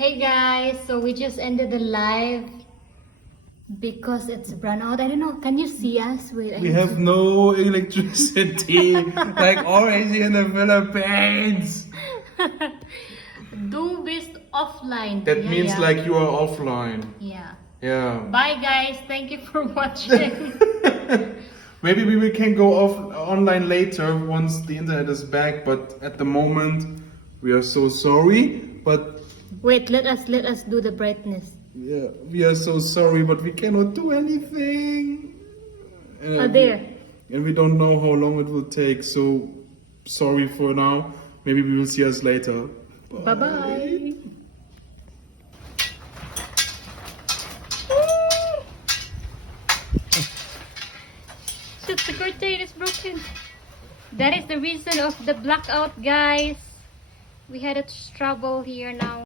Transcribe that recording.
Hey guys, so we just ended the live because it's run out. I don't know, can you see us? Wait, We have no electricity, like always in the Philippines. Do best offline. That means like you are offline. Yeah. Yeah. Bye guys, thank you for watching. Maybe we can go online later once the internet is back, but at the moment we are so sorry. But Wait, let us do the brightness. yeah, we are so sorry, but we cannot do anything. Oh, there. And we don't know how long it will take, so sorry for now. Maybe we will see us later. Bye bye. Shit, the curtain is broken. That is the reason of the blackout, guys. We had a trouble here now.